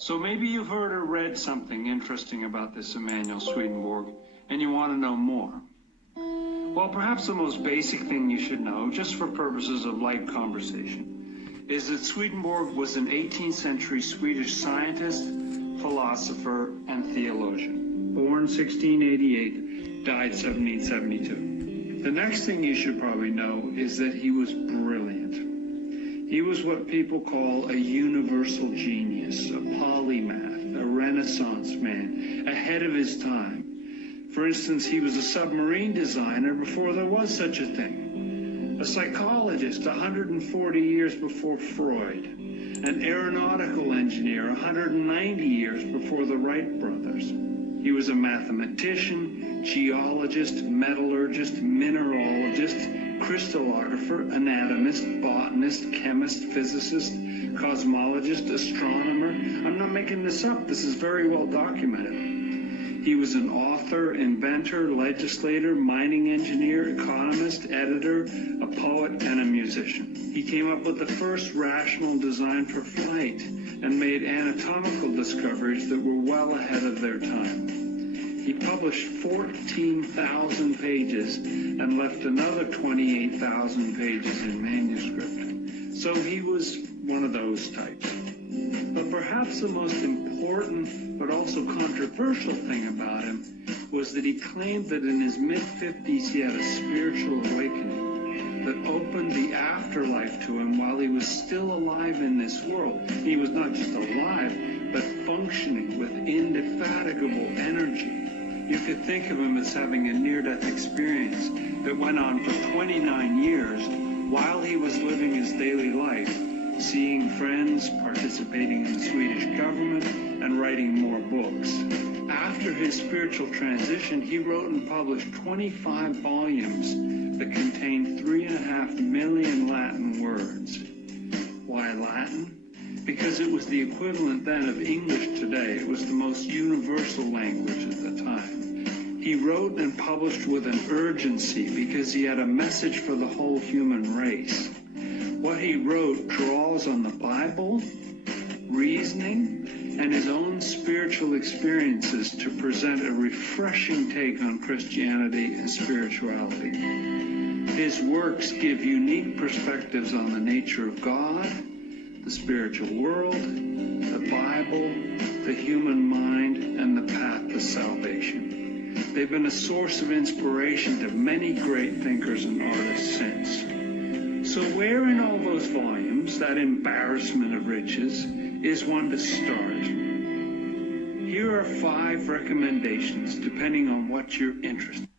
So maybe you've heard or read something interesting about this Emanuel Swedenborg, and you want to know more. Well, perhaps the most basic thing you should know, just for purposes of light conversation, is that Swedenborg was an 18th century Swedish scientist, philosopher, and theologian. Born 1688, died 1772. The next thing you should probably know is that he was brilliant. He was what people call a universal genius, a polymath, a Renaissance man, ahead of his time. For instance, he was a submarine designer before there was such a thing, a psychologist 140 years before Freud, an aeronautical engineer 190 years before the Wright brothers. He was a mathematician, geologist, metallurgist, mineralogist, crystallographer, anatomist, botanist, chemist, physicist, cosmologist, astronomer. I'm not making this up. This is very well documented. He was an author, inventor, legislator, mining engineer, economist, editor, a poet, and a musician. He came up with the first rational design for flight and made anatomical discoveries that were well ahead of their time. He published 14,000 pages and left another 28,000 pages in manuscript. So he was one of those types. But perhaps the most important but also controversial thing about him was that he claimed that in his mid-50s he had a spiritual awakening that opened the afterlife to him while he was still alive in this world. He was not just alive, but functioning with indefatigable energy. You could think of him as having a near-death experience that went on for 29 years while he was living his daily life, seeing friends, participating in the Swedish government, and writing more books. After his spiritual transition, he wrote and published 25 volumes that contained 3.5 million Latin words. Why Latin? Because it was the equivalent then of English today. It was the most universal language at the time. He wrote and published with an urgency because he had a message for the whole human race. What he wrote draws on the Bible, reasoning, and his own spiritual experiences to present a refreshing take on Christianity and spirituality. His works give unique perspectives on the nature of God, the spiritual world, the Bible, the human mind, and the path to salvation. They've been a source of inspiration to many great thinkers and artists since. So where in all those volumes, that embarrassment of riches, is one to start? Here are 5 recommendations depending on what you're interested in.